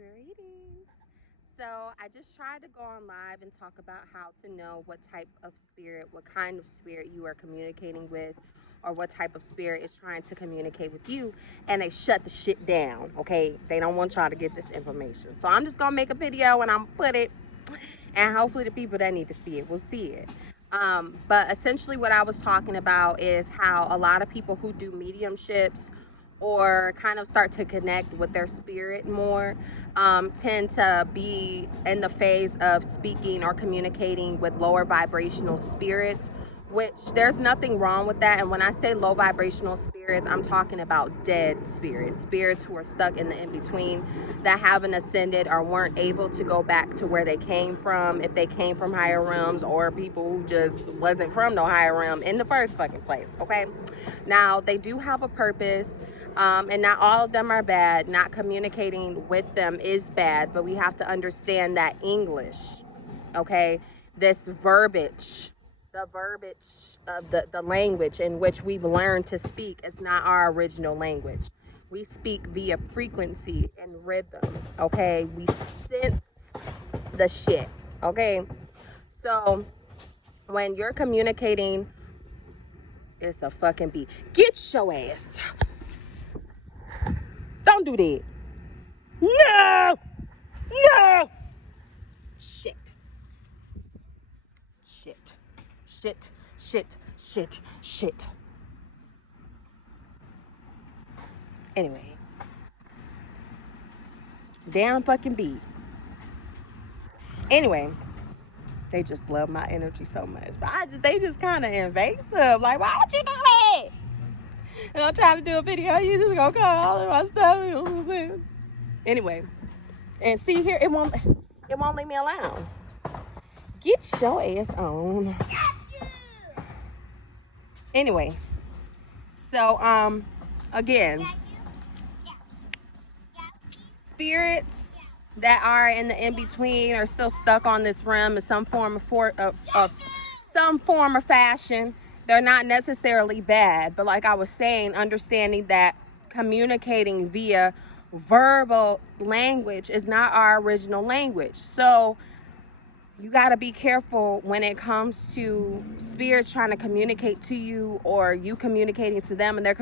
Greetings. So I just tried to go on live and talk about how to know what type of spirit, what kind of spirit you are communicating with, or what type of spirit is trying to communicate with you. And they shut the shit down, okay? They don't want y'all to get this information. So I'm just gonna make a video and I'm gonna put it, and hopefully the people that need to see it will see it. But essentially what I was talking about is how a lot of people who do mediumships or kind of start to connect with their spirit more tend to be in the phase of speaking or communicating with lower vibrational spirits, which there's nothing wrong with that. And when I say low vibrational spirits, I'm talking about dead spirits, spirits who are stuck in the in-between, that haven't ascended or weren't able to go back to where they came from, if they came from higher realms, or people who just wasn't from no higher realm in the first fucking place. Okay, now they do have a purpose. And not all of them are bad. Not communicating with them is bad, but we have to understand that English, okay, this verbiage, the verbiage of the language in which we've learned to speak is not our original language. We speak via frequency and rhythm, okay? We sense the shit, okay? So when you're communicating, it's a fucking beat. Get your ass. Don't do that. No! No! Shit. Shit. Shit. Shit. Shit. Shit. Anyway. Damn fucking beat. Anyway. They just love my energy so much. But they just kind of invasive. Like, why would you do that? And I'm trying to do a video. You just gonna call all of my stuff. You know what I'm saying? Anyway. And see here, it won't leave me alone. Get your ass on. Anyway, so again, spirits that are in the in-between are still stuck on this realm in some form of some form or fashion. They're not necessarily bad, but like I was saying, understanding that communicating via verbal language is not our original language. So you got to be careful when it comes to spirits trying to communicate to you, or you communicating to them and they're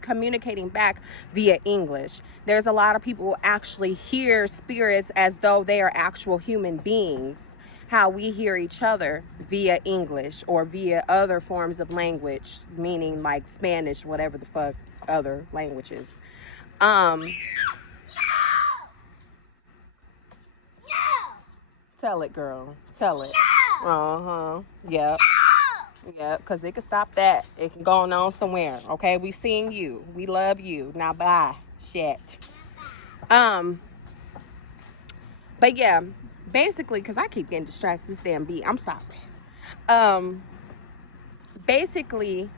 communicating back via English. There's a lot of people who actually hear spirits as though they are actual human beings, how we hear each other via English or via other forms of language, meaning like Spanish, whatever the fuck other languages. Tell it, girl. Tell it. Uh-huh. Yep. Yep. Because it can stop that. It can go on somewhere. Okay? We seeing you. We love you. Now bye. Shit. But yeah, basically, because I keep getting distracted this damn beat. I'm sorry. Basically,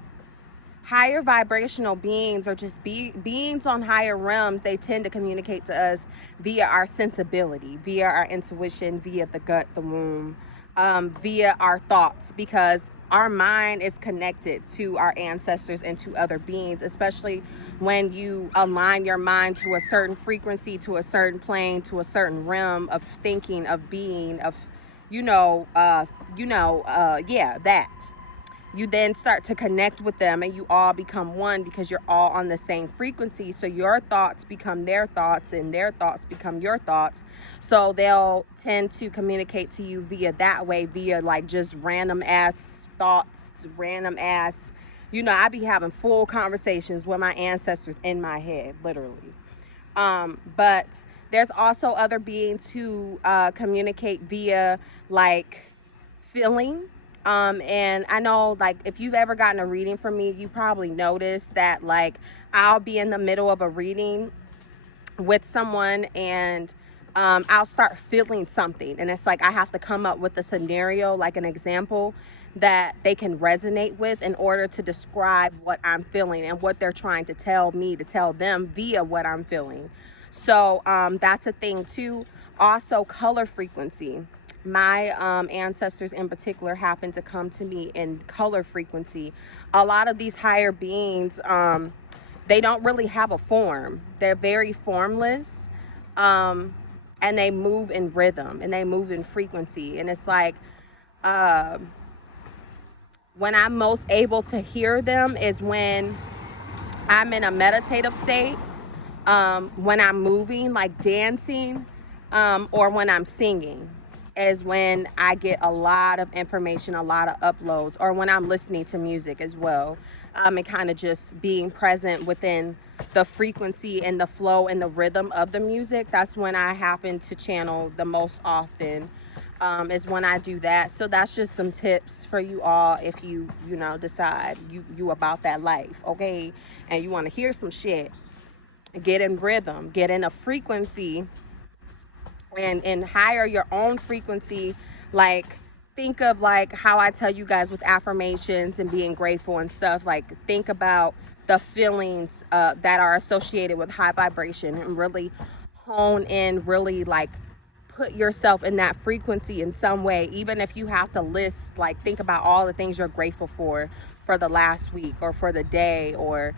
higher vibrational beings, or just beings on higher realms, they tend to communicate to us via our sensibility, via our intuition, via the gut, the womb, via our thoughts, because our mind is connected to our ancestors and to other beings, especially when you align your mind to a certain frequency, to a certain plane, to a certain realm of thinking, of being, of yeah, that. You then start to connect with them and you all become one, because you're all on the same frequency. So your thoughts become their thoughts and their thoughts become your thoughts. So they'll tend to communicate to you via that way, via like just random ass thoughts, random ass, I be having full conversations with my ancestors in my head, literally. But there's also other beings who communicate via like feeling. And I know, like, if you've ever gotten a reading from me, you probably noticed that, like, I'll be in the middle of a reading with someone and I'll start feeling something. And it's like I have to come up with a scenario, like an example that they can resonate with in order to describe what I'm feeling and what they're trying to tell me to tell them via what I'm feeling. So that's a thing too. Also, color frequency. My ancestors in particular happen to come to me in color frequency. A lot of these higher beings, they don't really have a form. They're very formless. and they move in rhythm and they move in frequency. And it's like, when I'm most able to hear them is when I'm in a meditative state, when I'm moving, like dancing, or when I'm singing, is when I get a lot of information, a lot of uploads, or when I'm listening to music as well. And kind of just being present within the frequency and the flow and the rhythm of the music. That's when I happen to channel the most often, is when I do that. So that's just some tips for you all if you decide you about that life, okay? And you want to hear some shit. Get in rhythm, get in a frequency, and higher your own frequency. Like, think of like how I tell you guys with affirmations and being grateful and stuff. Like, think about the feelings that are associated with high vibration, and really hone in, really like put yourself in that frequency in some way. Even if you have to list, like, think about all the things you're grateful for the last week or for the day, or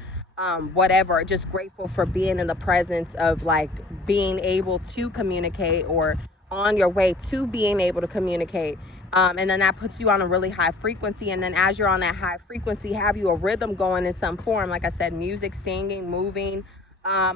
whatever. Just grateful for being in the presence of like being able to communicate, or on your way to being able to communicate. And then that puts you on a really high frequency. And then as you're on that high frequency, have you a rhythm going in some form, like I said, music, singing, moving,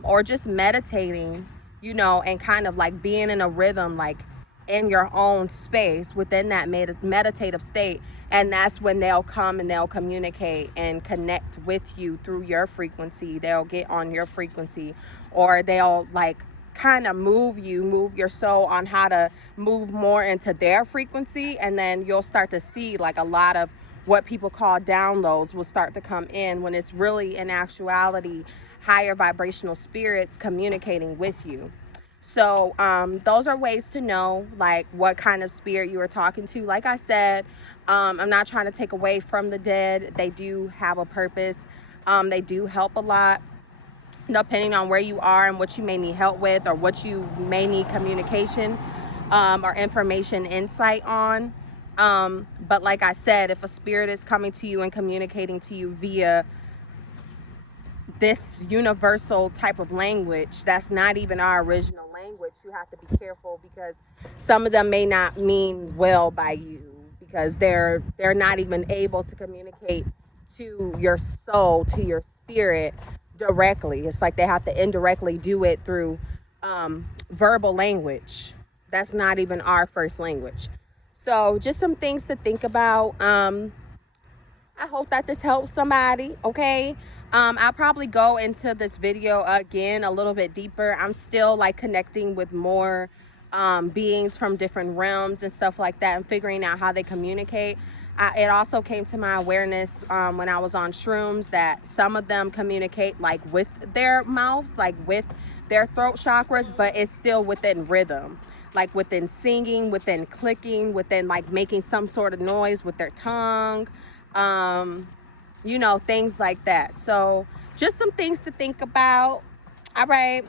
or just meditating, and kind of like being in a rhythm, like in your own space within that meditative state. And that's when they'll come and they'll communicate and connect with you through your frequency. They'll get on your frequency, or they'll like kind of move your soul on how to move more into their frequency. And then you'll start to see like a lot of what people call downloads will start to come in, when it's really in actuality higher vibrational spirits communicating with you. So those are ways to know like what kind of spirit you are talking to. Like I said, I'm not trying to take away from the dead. They do have a purpose. They do help a lot, depending on where you are and what you may need help with, or what you may need communication or information, insight on. But like I said, if a spirit is coming to you and communicating to you via this universal type of language that's not even our original language, you have to be careful, because some of them may not mean well by you, because they're not even able to communicate to your soul, to your spirit directly. It's like they have to indirectly do it through verbal language. That's not even our first language. So just some things to think about. I hope that this helps somebody, okay? I'll probably go into this video again a little bit deeper. I'm still like connecting with more beings from different realms and stuff like that, and figuring out how they communicate. It also came to my awareness when I was on shrooms that some of them communicate like with their mouths, like with their throat chakras, but it's still within rhythm, like within singing, within clicking, within like making some sort of noise with their tongue. Things like that. So just some things to think about. All right.